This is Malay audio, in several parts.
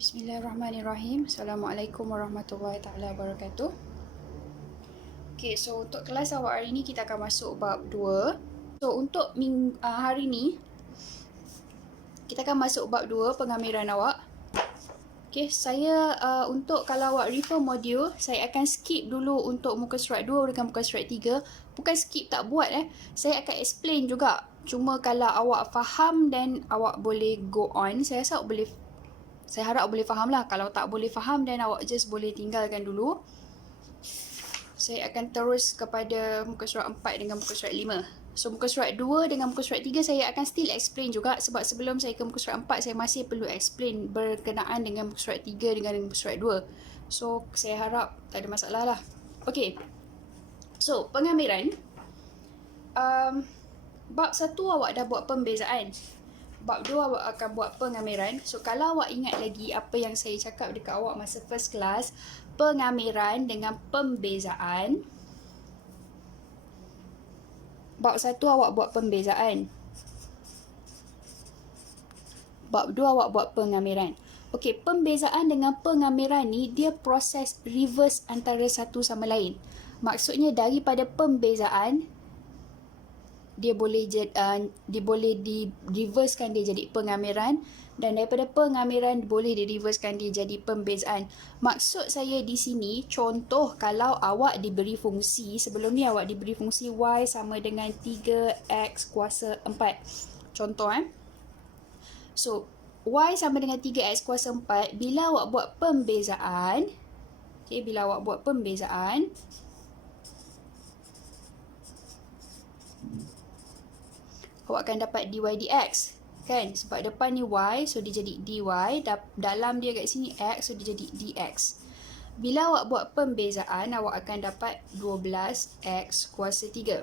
Bismillahirrahmanirrahim. Assalamualaikum warahmatullahi taala wabarakatuh. Okay, so untuk kelas awak hari ni kita akan masuk bab 2. So untuk hari ni kita akan masuk bab 2 pengamiran awak. Okay, saya untuk kalau awak refer modul, saya akan skip dulu untuk muka surat 2 dengan muka surat 3. Bukan skip tak buat saya akan explain juga. Cuma kalau awak faham dan awak boleh go on, saya harap boleh faham lah. Kalau tak boleh faham, dan awak just boleh tinggalkan dulu. Saya akan terus kepada muka surat 4 dengan muka surat 5. So, muka surat 2 dengan muka surat 3 saya akan still explain juga. Sebab sebelum saya ke muka surat 4, saya masih perlu explain berkenaan dengan muka surat 3 dengan muka surat 2. So, saya harap tak ada masalah lah. Okay. So, pengamiran. Bab 1 awak dah buat pembezaan. Bab 2 awak akan buat pengamiran. So, kalau awak ingat lagi apa yang saya cakap dekat awak masa first class, pengamiran dengan pembezaan. Bab 1 awak buat pembezaan. Bab 2 awak buat pengamiran. Okey, pembezaan dengan pengamiran ni dia proses reverse antara satu sama lain. Maksudnya daripada pembezaan dia boleh di reversekan dia jadi pengamiran, dan daripada pengamiran boleh di reversekan dia jadi pembezaan. Maksud saya di sini, contoh kalau awak diberi fungsi, sebelum ni awak diberi fungsi y sama dengan 3x kuasa 4. Contoh So, y sama dengan 3x kuasa 4, bila awak buat pembezaan, bila awak buat pembezaan, awak akan dapat dy dx. Kan? Sebab depan ni y, so dia jadi dy. Dalam dia kat sini x, so dia jadi dx. Bila awak buat pembezaan, awak akan dapat 12x kuasa 3.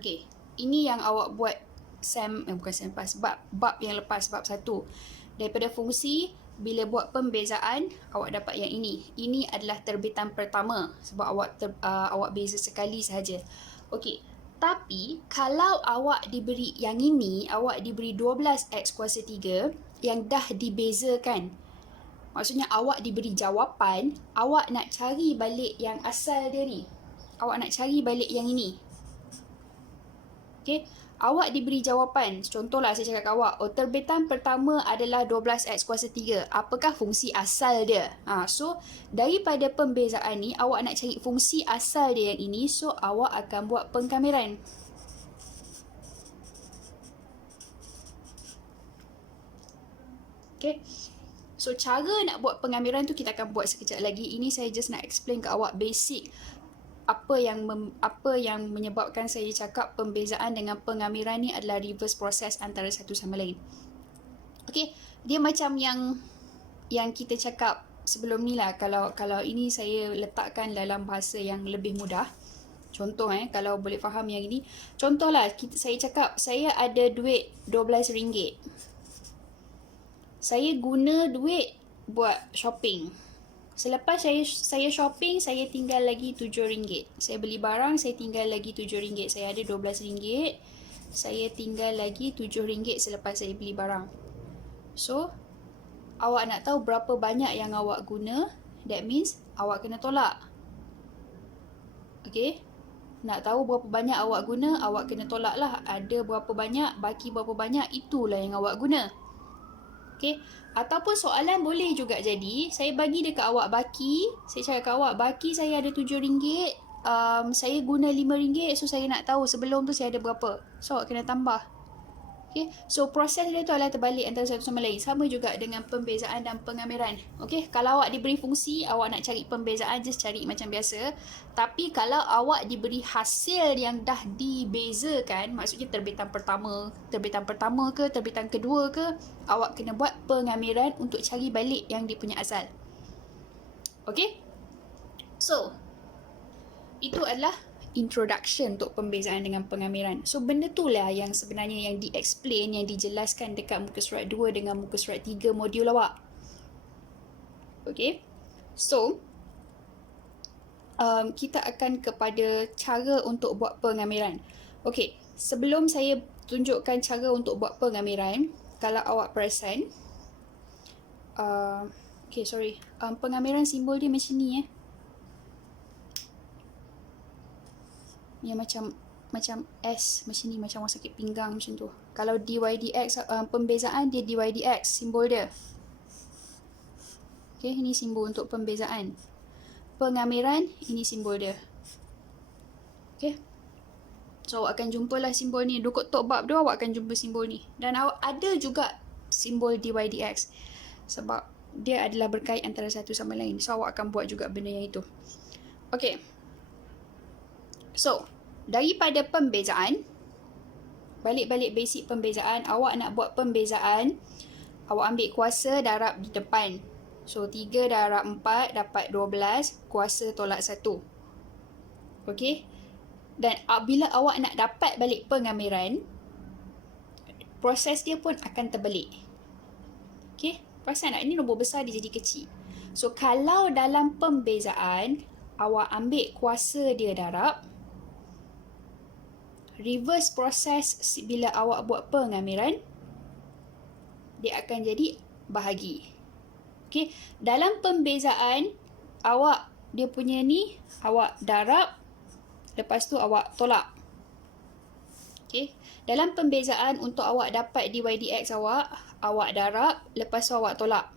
Okey. Ini yang awak buat bab yang lepas, bab 1. Daripada fungsi, bila buat pembezaan, awak dapat yang ini. Ini adalah terbitan pertama. Sebab awak beza sekali sahaja. Okey. Tapi, kalau awak diberi yang ini, awak diberi 12x kuasa 3 yang dah dibezakan. Maksudnya, awak diberi jawapan, awak nak cari balik yang asal dia ni. Awak nak cari balik yang ini. Okay? Awak diberi jawapan. Contohlah saya cakap kat awak, terbitan pertama adalah 12x kuasa 3. Apakah fungsi asal dia? So, daripada pembezaan ni, awak nak cari fungsi asal dia yang ini. So, awak akan buat pengkamiran. Okay. So, cara nak buat pengamiran tu kita akan buat sekejap lagi. Ini saya just nak explain kat awak basic. Apa yang menyebabkan saya cakap pembezaan dengan pengamiran ni adalah reverse proses antara satu sama lain. Okey, dia macam yang kita cakap sebelum ni lah. Kalau ini saya letakkan dalam bahasa yang lebih mudah. Contoh kalau boleh faham yang ini. Contohlah saya cakap saya ada duit RM12. Saya guna duit buat shopping. Selepas saya shopping, saya tinggal lagi RM7. Saya beli barang, saya tinggal lagi RM7. Saya ada RM12. Saya tinggal lagi RM7 selepas saya beli barang. So, awak nak tahu berapa banyak yang awak guna, that means awak kena tolak. Okay? Nak tahu berapa banyak awak guna, awak kena tolak lah. Ada berapa banyak, baki berapa banyak, itulah yang awak guna. Okay. Ataupun soalan boleh juga jadi, saya bagi dekat awak baki, saya cakap kat awak, baki saya ada RM7, saya guna RM5, so saya nak tahu sebelum tu saya ada berapa. So, awak kena tambah. Okay. So, proses dia tu adalah terbalik antara satu sama lain. Sama juga dengan pembezaan dan pengamiran. Okay. Kalau awak diberi fungsi, awak nak cari pembezaan, just cari macam biasa. Tapi, kalau awak diberi hasil yang dah dibezakan, maksudnya terbitan pertama ke, terbitan kedua ke, awak kena buat pengamiran untuk cari balik yang dia punya asal. Okay. So, itu adalah introduction untuk pembezaan dengan pengamiran. So, benda tu lah yang sebenarnya yang di-explain, yang dijelaskan dekat muka surat 2 dengan muka surat 3 modul awak. Okay. So, kita akan kepada cara untuk buat pengamiran. Okay. Sebelum saya tunjukkan cara untuk buat pengamiran, kalau awak perasan, Okay, sorry. Pengamiran simbol dia macam ni Yang macam S macam ni, macam orang sakit pinggang macam tu. Kalau dy dx, pembezaan dia dy dx simbol dia. Okay, ini simbol untuk pembezaan. Pengamiran, ini simbol dia. Okay. So, awak akan jumpalah simbol ni. Dukuk tok bab tu, awak akan jumpa simbol ni. Dan awak ada juga simbol dy dx. Sebab dia adalah berkait antara satu sama lain. So, awak akan buat juga benda yang itu. Okay. So, daripada pembezaan, balik-balik basic pembezaan, awak nak buat pembezaan, awak ambil kuasa darab di depan. So, 3 darab 4 dapat 12, kuasa tolak 1. Okay. Dan bila awak nak dapat balik pengamiran, proses dia pun akan terbalik. Okay. Perasan tak? Ini nombor besar dia jadi kecil. So, kalau dalam pembezaan, awak ambil kuasa dia darab, reverse proses bila awak buat pengamiran, dia akan jadi bahagi. Okay. Dalam pembezaan, awak dia punya ni, awak darab, lepas tu awak tolak. Okay. Dalam pembezaan untuk awak dapat dy dx awak darab, lepas tu awak tolak.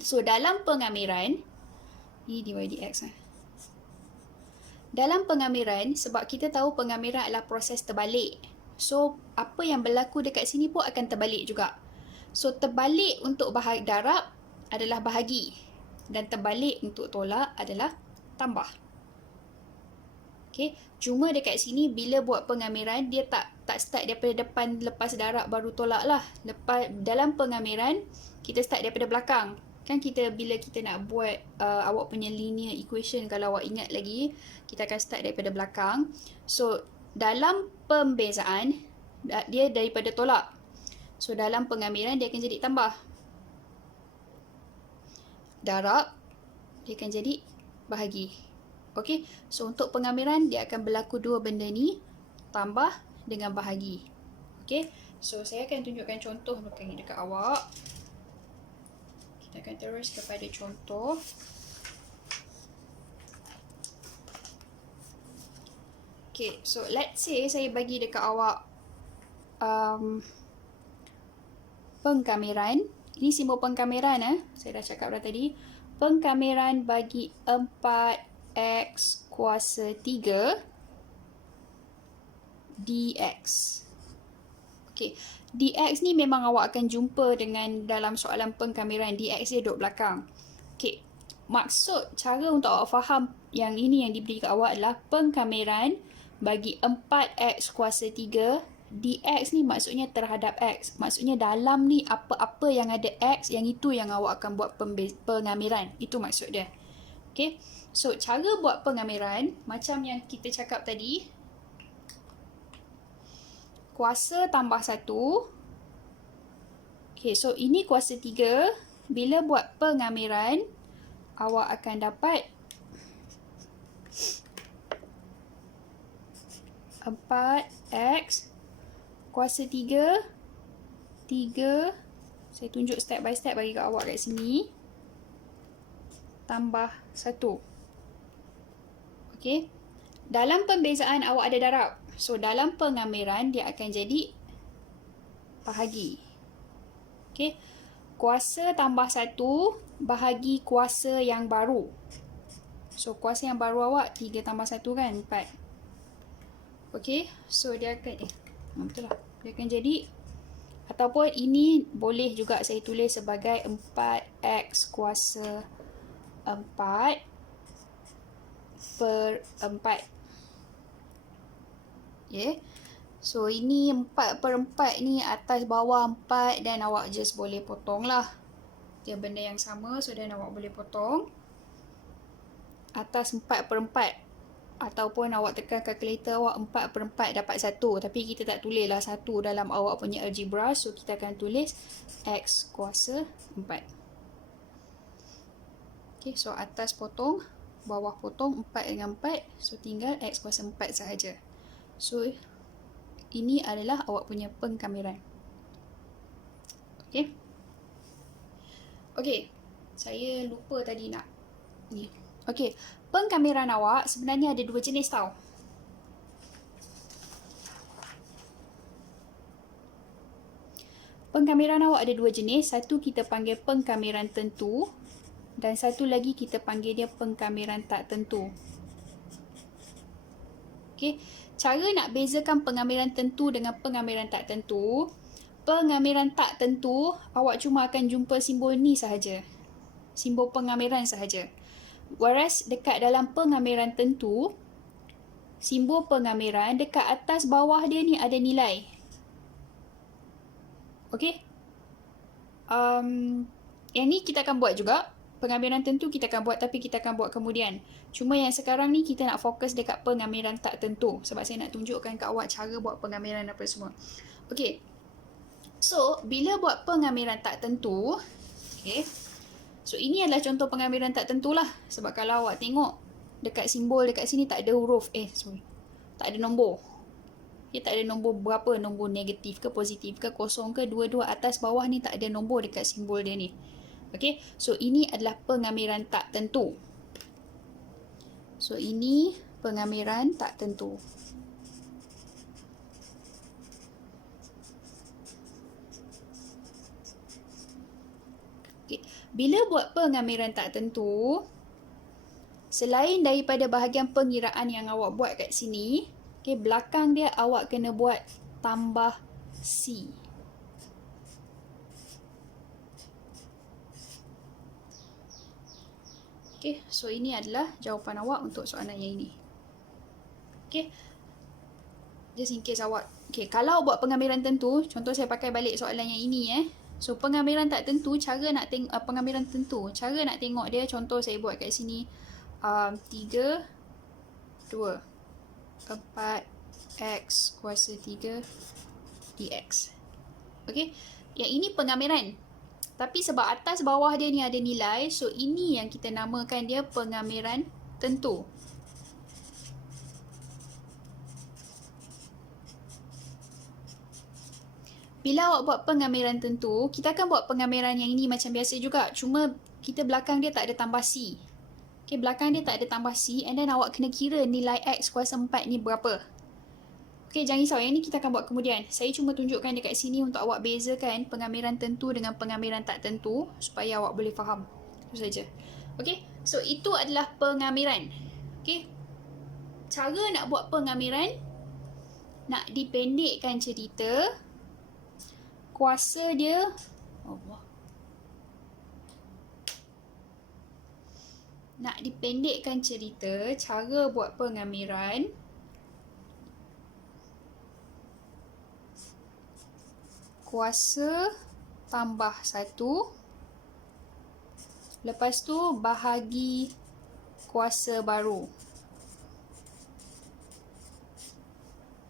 So, dalam pengamiran, ni dy dx Dalam pengamiran, sebab kita tahu pengamiran adalah proses terbalik. So, apa yang berlaku dekat sini pun akan terbalik juga. So, terbalik untuk darab adalah bahagi. Dan terbalik untuk tolak adalah tambah. Okay. Cuma dekat sini, bila buat pengamiran, dia tak start daripada depan lepas darab baru tolak lah. Dalam pengamiran, kita start daripada belakang. Kan bila kita nak buat awak punya linear equation, kalau awak ingat lagi, kita akan start daripada belakang. So, dalam pembezaan, dia daripada tolak. So, dalam pengamiran, dia akan jadi tambah. Darab, dia akan jadi bahagi. Okay, so untuk pengamiran, dia akan berlaku dua benda ni, tambah dengan bahagi. Okay, so saya akan tunjukkan contoh dekat awak. Kita akan terus kepada contoh. Okay, so let's say saya bagi dekat awak pengkamiran. Ini simbol pengkamiran. Saya dah cakap dah tadi. Pengkamiran bagi 4x kuasa 3 dx. Okay, dx ni memang awak akan jumpa dengan dalam soalan pengkamiran. Dx dia duduk belakang. Okay, maksud cara untuk awak faham yang ini yang diberi ke awak adalah pengkamiran bagi 4x kuasa 3 dx ni maksudnya terhadap x. Maksudnya dalam ni apa-apa yang ada x, yang itu yang awak akan buat pengamiran. Itu maksud dia. Okay, so cara buat pengamiran macam yang kita cakap tadi, kuasa tambah 1. Okay, so ini kuasa 3. Bila buat pengamiran, awak akan dapat 4x kuasa 3. Saya tunjuk step by step bagi kat awak kat sini. Tambah 1. Okay. Dalam pembezaan awak ada darab. So, dalam pengamiran dia akan jadi bahagi. Okay. Kuasa tambah 1 bahagi kuasa yang baru. So, kuasa yang baru awak 3 tambah 1 kan? 4. Okay. So, dia akan betul lah. Dia akan jadi, ataupun ini boleh juga saya tulis sebagai 4x kuasa 4 per 4. Okay. So, ini 4 per 4 ni atas bawah 4 dan awak just boleh potong lah. Dia benda yang sama, so dan awak boleh potong. Atas 4 per 4. Ataupun awak tekan kalkulator awak 4 per 4 dapat 1. Tapi kita tak tulis lah 1 dalam awak punya algebra. So, kita akan tulis x kuasa 4. Okay, so atas potong, bawah potong 4 dengan 4. So, tinggal x kuasa 4 sahaja. So, ini adalah awak punya pengkamiran. Okay. Okey, saya lupa tadi nak ni. Okey, pengkameran awak sebenarnya ada 2 jenis tau. Pengkameran awak ada 2 jenis. Satu kita panggil pengkameran tentu dan satu lagi kita panggil dia pengkameran tak tentu. Okey, cara nak bezakan pengkameran tentu dengan pengkameran tak tentu. Pengkameran tak tentu, awak cuma akan jumpa simbol ni sahaja. Simbol pengameran sahaja. Whereas dekat dalam pengameran tentu, simbol pengameran dekat atas bawah dia ni ada nilai. Okey? Yang ni kita akan buat juga. Pengameran tentu kita akan buat, tapi kita akan buat kemudian. Cuma yang sekarang ni kita nak fokus dekat pengameran tak tentu. Sebab saya nak tunjukkan kat awak cara buat pengameran apa semua. Okey. So, bila buat pengameran tak tentu, okay, so ini adalah contoh pengameran tak tentu lah. Sebab kalau awak tengok dekat simbol dekat sini tak ada huruf, tak ada nombor. Okay, tak ada nombor berapa, nombor negatif ke positif ke, kosong ke, dua-dua, atas bawah ni tak ada nombor dekat simbol dia ni. Okay, so ini adalah pengameran tak tentu. So ini pengameran tak tentu. Bila buat pengameran tak tentu, selain daripada bahagian pengiraan yang awak buat kat sini, okay, belakang dia awak kena buat tambah C. Okay, so ini adalah jawapan awak untuk soalan yang ini. Okay, just in case awak, okay, kalau buat pengameran tentu, contoh saya pakai balik soalan yang ini So, pengameran tak tentu, cara nak tengok pengameran tentu, cara nak tengok dia, contoh saya buat kat sini 3, 2, 4x kuasa 3 dx. Okey, yang ini pengameran. Tapi sebab atas bawah dia ni ada nilai, so ini yang kita namakan dia pengameran tentu. Bila awak buat pengameran tentu, kita akan buat pengameran yang ini macam biasa juga. Cuma kita belakang dia tak ada tambah C. Okay, belakang dia tak ada tambah C, and then awak kena kira nilai X kuasa 4 ni berapa. Okay, jangan risau. Yang ni kita akan buat kemudian. Saya cuma tunjukkan dekat sini untuk awak bezakan pengameran tentu dengan pengameran tak tentu, supaya awak boleh faham. Itu saja. Okay, so itu adalah pengameran. Okay, cara nak buat pengameran, nak dipendekkan cerita, kuasa dia nak dipendekkan cerita, cara buat pengameran, kuasa tambah 1, lepas tu bahagi kuasa baru.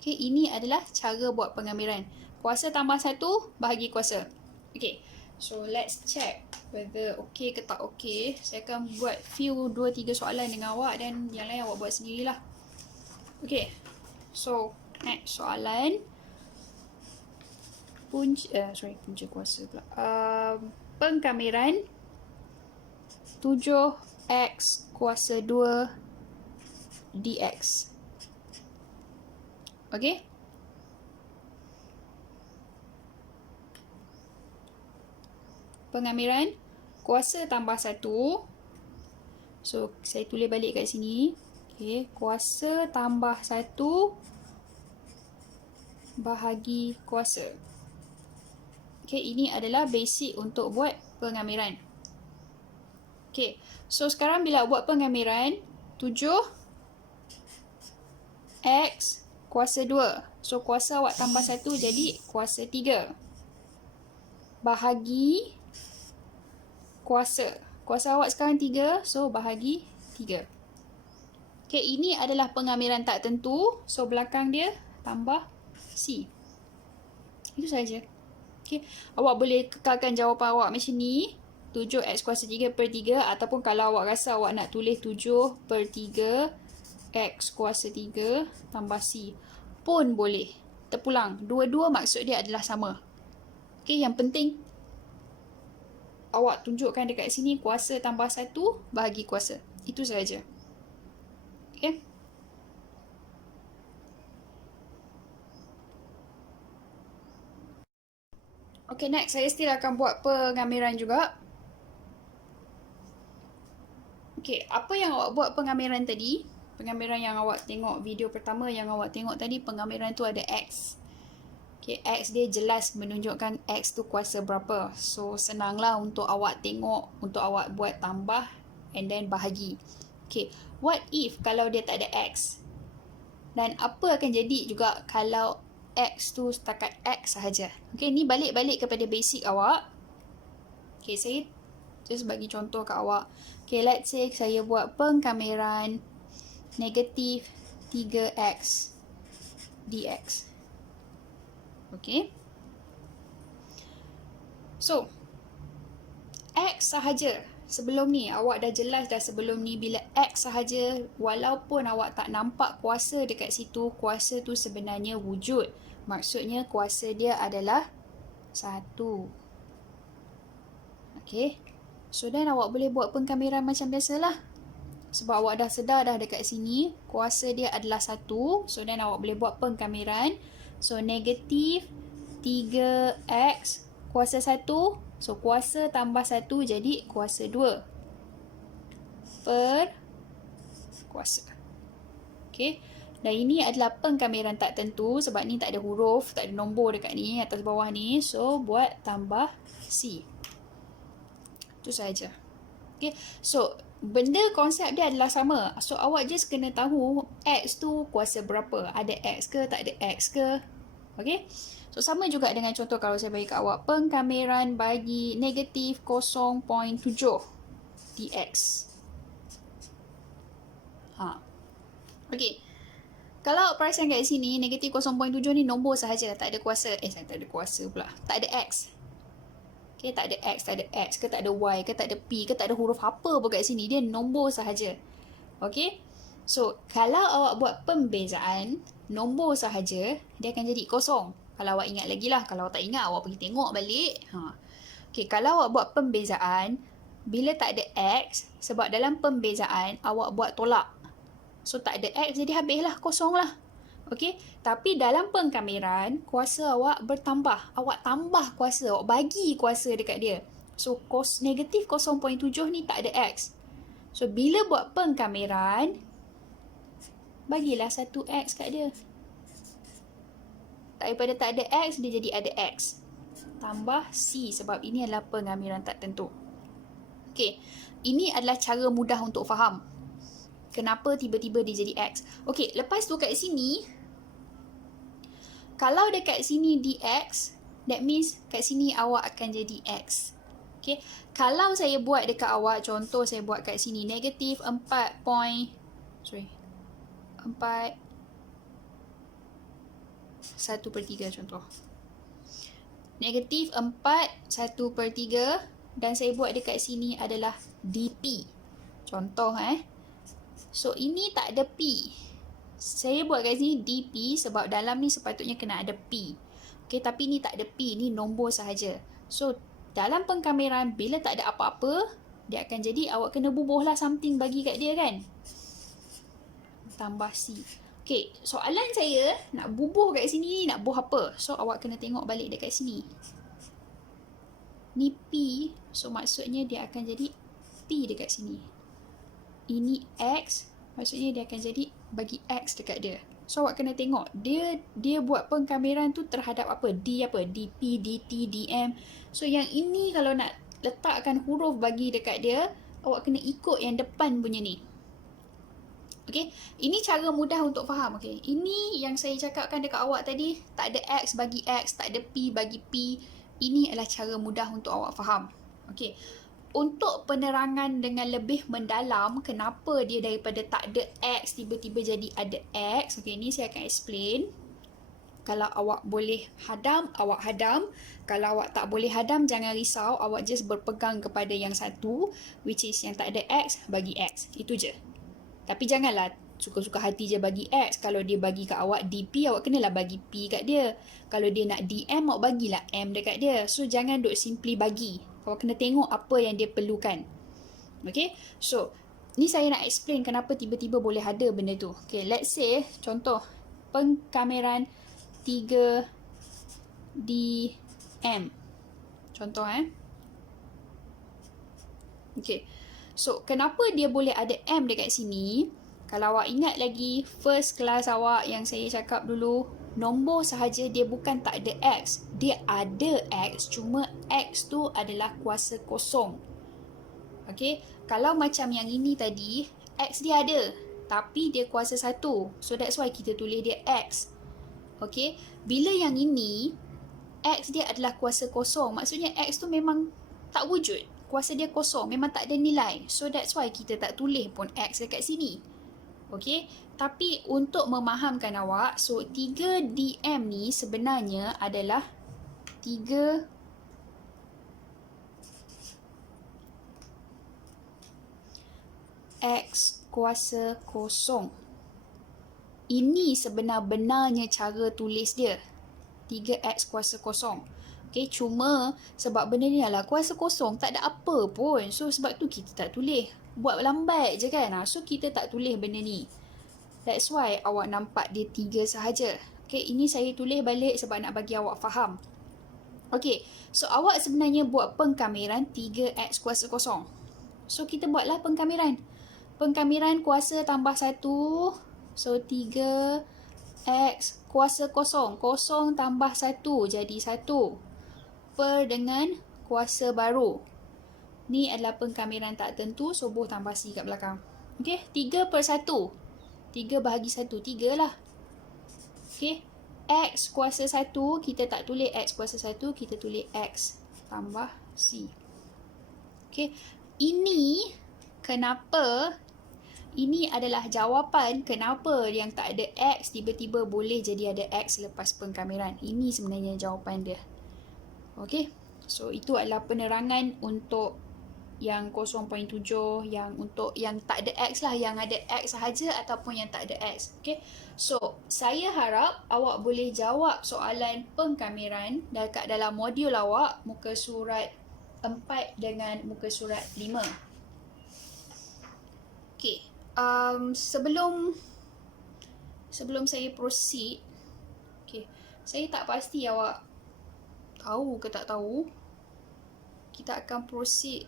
Okay, ini adalah cara buat pengameran. Kuasa tambah 1, bahagi kuasa. Okay, so let's check whether okay ke tak okay. Saya akan buat few 2-3 soalan dengan awak dan yang lain awak buat sendirilah. Okay, so next soalan. Punca kuasa pula. Pengkameran 7x kuasa 2 dx. Okay. Pengameran kuasa tambah 1. So, saya tulis balik kat sini. Okay, kuasa tambah 1 bahagi kuasa. Okay, ini adalah basic untuk buat pengameran. Okay, so sekarang bila buat pengameran 7x kuasa 2. So, kuasa awak tambah 1 jadi kuasa 3. Bahagi kuasa. Kuasa awak sekarang 3, so bahagi 3. Okay, ini adalah pengameran tak tentu. So, belakang dia tambah C. Itu saja. Okay, awak boleh kekalkan jawapan awak macam ni. 7x kuasa 3 per 3. Ataupun kalau awak rasa awak nak tulis 7 per 3 x kuasa 3 tambah C pun boleh. Terpulang. Dua-dua maksud dia adalah sama. Okay, yang penting awak tunjukkan dekat sini kuasa tambah 1 bahagi kuasa. Itu sahaja. Okay. Okay, next. Saya still akan buat pengamiran juga. Okay, apa yang awak buat pengamiran tadi? Pengamiran yang awak tengok, video pertama yang awak tengok tadi, pengamiran tu ada X. Okay, X dia jelas menunjukkan X tu kuasa berapa. So, senanglah untuk awak tengok, untuk awak buat tambah and then bahagi. Okay, what if kalau dia tak ada X? Dan apa akan jadi juga kalau X tu setakat X sahaja? Okay, ni balik-balik kepada basic awak. Okay, saya just bagi contoh kat awak. Okay, let's say saya buat pengkameran negatif 3x dx. Okay. So, x sahaja. Sebelum ni, awak dah jelas dah sebelum ni bila x sahaja, walaupun awak tak nampak kuasa dekat situ, kuasa tu sebenarnya wujud. Maksudnya kuasa dia adalah 1. Okay. So, then awak boleh buat pengkameran macam biasalah. Sebab awak dah sedar dah dekat sini, kuasa dia adalah 1. So, then awak boleh buat pengkameran. So, negatif 3x kuasa 1. So, kuasa tambah 1 jadi kuasa 2 per kuasa. Okay. Dan ini adalah pengkameran tak tentu sebab ni tak ada huruf, tak ada nombor dekat ni, atas bawah ni. So, buat tambah C. Itu sahaja. Okay. So, benda konsep dia adalah sama. So, awak just kena tahu X tu kuasa berapa. Ada X ke, tak ada X ke. Okay. So, sama juga dengan contoh kalau saya bagi kat awak. Pengkameran bagi negatif 0.7 dx. Okay. Kalau awak perasan kat sini, negatif 0.7 ni nombor sahaja. Tak ada kuasa. Tak ada kuasa pula. Tak ada X. Okay, tak ada X, tak ada X ke, tak ada Y ke, tak ada P ke, tak ada huruf apa pun kat sini. Dia nombor sahaja. Okay. So, kalau awak buat pembezaan, nombor sahaja, dia akan jadi kosong. Kalau awak ingat lagi lah. Kalau awak tak ingat, awak pergi tengok balik. Okay, kalau awak buat pembezaan, bila tak ada X, sebab dalam pembezaan, awak buat tolak. So, tak ada X, jadi habislah, kosong lah. Okay, tapi dalam pengkameran, kuasa awak bertambah. Awak tambah kuasa, awak bagi kuasa dekat dia. So, negatif 0.7 ni tak ada X. So, bila buat pengkameran, bagilah 1X kat dia. Daripada tak ada X, dia jadi ada X. Tambah C sebab ini adalah pengamiran tak tentu. Okay, ini adalah cara mudah untuk faham. Kenapa tiba-tiba dia jadi X. Okay, lepas tu kat sini, kalau dekat sini dx, that means kat sini awak akan jadi X. Okay, kalau saya buat dekat awak, contoh saya buat kat sini, negatif 4 1/3 contoh. Negatif 4 1/3 dan saya buat dekat sini adalah dp. Contoh So, ini tak ada P. Saya buat kat sini dp sebab dalam ni sepatutnya kena ada P. Okay, tapi ni tak ada P. Ni nombor sahaja. So, dalam pengkameran, bila tak ada apa-apa, dia akan jadi awak kena bubuhlah something bagi kat dia kan. Tambah C. Okay, soalan saya nak bubuh kat sini, nak bubuh apa? So, awak kena tengok balik dekat sini. Ni P. So, maksudnya dia akan jadi P dekat sini. Ini X, maksudnya dia akan jadi bagi X dekat dia. So, awak kena tengok. Dia buat pengkameran tu terhadap apa? DP, DT, DM. So, yang ini kalau nak letakkan huruf bagi dekat dia, awak kena ikut yang depan punya ni. Okay, ini cara mudah untuk faham. Okay, ini yang saya cakapkan dekat awak tadi, tak ada X bagi X, tak ada P bagi P. Ini adalah cara mudah untuk awak faham. Okay, untuk penerangan dengan lebih mendalam, kenapa dia daripada tak ada X tiba-tiba jadi ada X. Okay, ni saya akan explain. Kalau awak boleh hadam, awak hadam. Kalau awak tak boleh hadam, jangan risau. Awak just berpegang kepada yang satu, which is yang tak ada X, bagi X. Itu je. Tapi janganlah suka-suka hati je bagi X. Kalau dia bagi kat awak DP, awak kenalah bagi P kat dia. Kalau dia nak DM, awak bagilah M dekat dia. So, jangan duk simply bagi. Awak kena tengok apa yang dia perlukan. Okay, so ni saya nak explain kenapa tiba-tiba boleh ada benda tu. Okay, let's say contoh pengkameran 3DM. Contoh Okay, so kenapa dia boleh ada M dekat sini? Kalau awak ingat lagi first class awak yang saya cakap dulu, nombor sahaja dia bukan tak ada X. Dia ada X, cuma X tu adalah kuasa kosong. Okay, kalau macam yang ini tadi, X dia ada, tapi dia kuasa 1. So that's why kita tulis dia X. Okay, bila yang ini, X dia adalah kuasa kosong. Maksudnya X tu memang tak wujud. Kuasa dia kosong, memang tak ada nilai. So that's why kita tak tulis pun X dekat sini. Okay, tapi untuk memahamkan awak, so 3DM ni sebenarnya adalah 3 X kuasa kosong. Ini sebenar-benarnya cara tulis dia. 3X kuasa kosong. Okay, cuma sebab benda ni adalah kuasa kosong, tak ada apa pun. So sebab tu kita tak tulis. Buat lambat je kan. So kita tak tulis benda ni. That's why awak nampak dia 3 sahaja. Okay, ini saya tulis balik sebab nak bagi awak faham. Okay, so awak sebenarnya buat pengkameran 3X kuasa kosong. So kita buatlah pengkameran. Pengkameran kuasa tambah 1. So 3X kuasa kosong. Kosong tambah 1 jadi 1. Per dengan kuasa baru. Ni adalah pengkameran tak tentu. So boh tambah C kat belakang. Okay, 3 per 1. 3 bahagi 1, 3 lah. Okay, X kuasa 1, kita tak tulis X kuasa 1, kita tulis X tambah C. Okay, ini kenapa, ini adalah jawapan kenapa yang tak ada X tiba-tiba boleh jadi ada X lepas pengkameran. Ini sebenarnya jawapan dia. Okay, so itu adalah penerangan untuk yang 0.7, yang untuk yang tak ada X lah, yang ada X sahaja ataupun yang tak ada X. Okay, so saya harap awak boleh jawab soalan pengkameran dekat dalam modul awak muka surat 4 dengan muka surat 5. Okay, sebelum saya proceed, okay, saya tak pasti awak tahu ke tak tahu. Kita akan proceed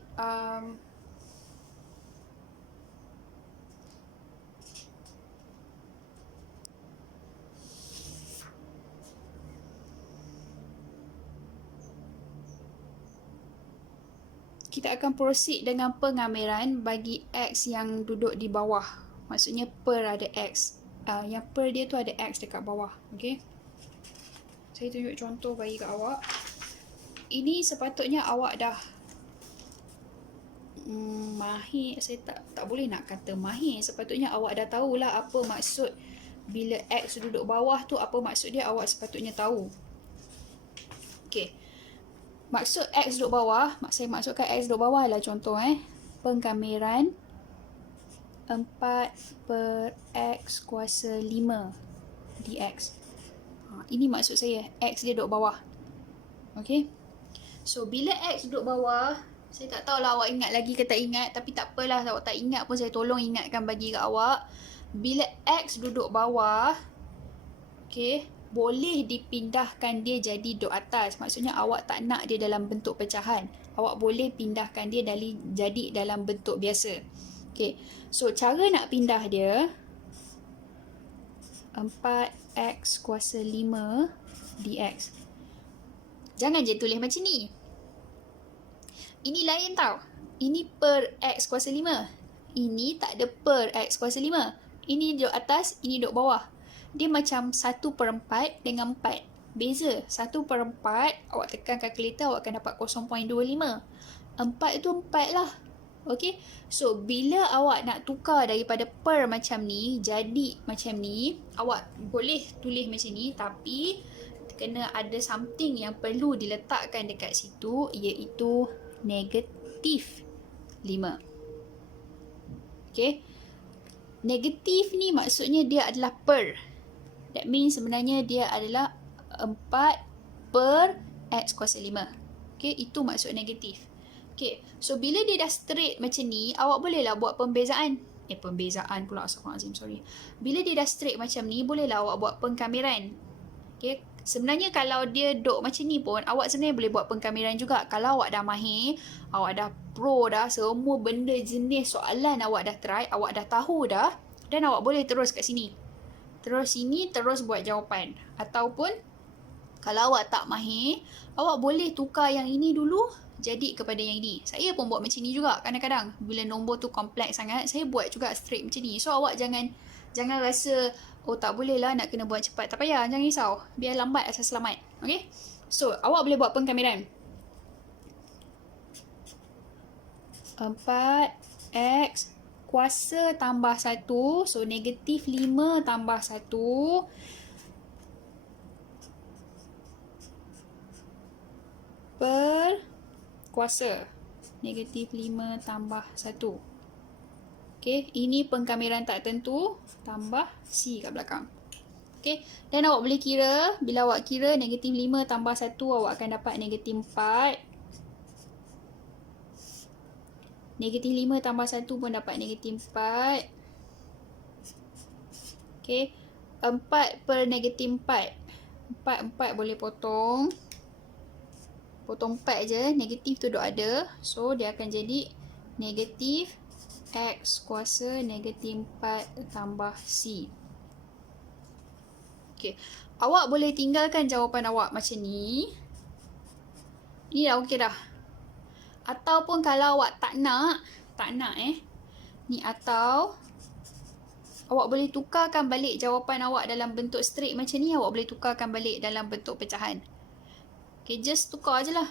dengan pengameran bagi X yang duduk di bawah. Maksudnya per ada X. Yang per dia tu ada X dekat bawah. Okay, saya tunjuk contoh bagi kat awak. Ini sepatutnya awak dah mahir. Saya tak boleh nak kata mahir. Sepatutnya awak dah tahulah apa maksud bila X duduk bawah tu, apa maksud dia, awak sepatutnya tahu. Okay, maksud X duduk bawah, saya maksudkan X duduk bawah lah contoh pengkameran 4 per X kuasa 5 dx. Ini maksud saya, X dia duduk bawah. Okay, so bila X duduk bawah, saya tak tahulah awak ingat lagi ke tak ingat, tapi tak apalah, awak tak ingat pun saya tolong ingatkan bagi kat awak. Bila X duduk bawah, okay, boleh dipindahkan dia jadi duduk atas. Maksudnya awak tak nak dia dalam bentuk pecahan. Awak boleh pindahkan dia jadi dalam bentuk biasa. Okay, so cara nak pindah dia 4X kuasa 5 dx. Jangan je tulis macam ni. Ini lain tau. Ini per X kuasa 5. Ini tak ada per X kuasa 5. Ini duduk atas, ini duduk bawah. Dia macam 1/4 dengan 4. Beza. 1/4, awak tekan kalkulator, awak akan dapat 0.25. 4 tu 4 lah. Okay, so bila awak nak tukar daripada per macam ni jadi macam ni, awak boleh tulis macam ni, tapi kena ada something yang perlu diletakkan dekat situ, iaitu negatif 5. Okay, negatif ni maksudnya dia adalah per. That means sebenarnya dia adalah 4 per X kuasa 5. Okay, itu maksud negatif. Okay, so bila dia dah straight macam ni, awak bolehlah buat pembezaan. Pembezaan pula, astagfirullahalazim, sorry. Bila dia dah straight macam ni, bolehlah awak buat pengkamiran. Okay, sebenarnya kalau dia duk macam ni pun, awak sebenarnya boleh buat pengkamiran juga. Kalau awak dah mahir, awak dah pro dah, semua benda jenis soalan awak dah try, awak dah tahu dah, dan awak boleh terus kat sini. Terus sini, terus buat jawapan. Ataupun, kalau awak tak mahir, awak boleh tukar yang ini dulu, jadi kepada yang ini. Saya pun buat macam ni juga kadang-kadang. Bila nombor tu kompleks sangat, saya buat juga straight macam ni. So, awak jangan rasa, oh tak boleh lah nak kena buat cepat. Tak payah, jangan risau. Biar lambat asal selamat. Okay? So, awak boleh buat pengkamiran. 4x kuasa tambah 1. So, negatif 5 tambah 1. Per kuasa. Negatif 5 tambah 1. Okay, ini pengkamiran tak tentu. Tambah C kat belakang. Okay, dan awak boleh kira. Bila awak kira negatif 5 tambah 1, awak akan dapat negatif 4. Negatif 5 tambah 1 pun dapat negatif 4. Okay, 4 per negatif 4. 4 boleh potong. Potong 4 je, negatif tu duk ada. So, dia akan jadi negatif X kuasa negatif 4 tambah C. Okay. Awak boleh tinggalkan jawapan awak macam ni. Ni dah okey dah. Ataupun kalau awak tak nak ni atau awak boleh tukarkan balik jawapan awak dalam bentuk straight macam ni, awak boleh tukarkan balik dalam bentuk pecahan. Okay, just tukar je lah.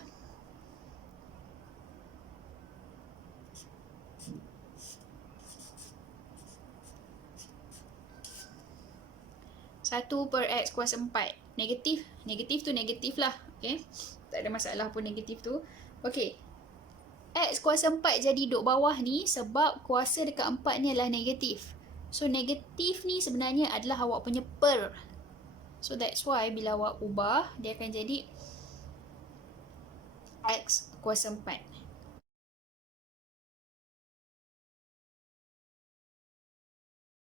Satu per X kuasa 4. Negatif. Negatif tu negatif lah. Okay. Tak ada masalah pun negatif tu. Okay. X kuasa 4 jadi duduk bawah ni sebab kuasa dekat 4 ni adalah negatif. So, negatif ni sebenarnya adalah awak punya per. So, that's why bila awak ubah, dia akan jadi X kuasa 4.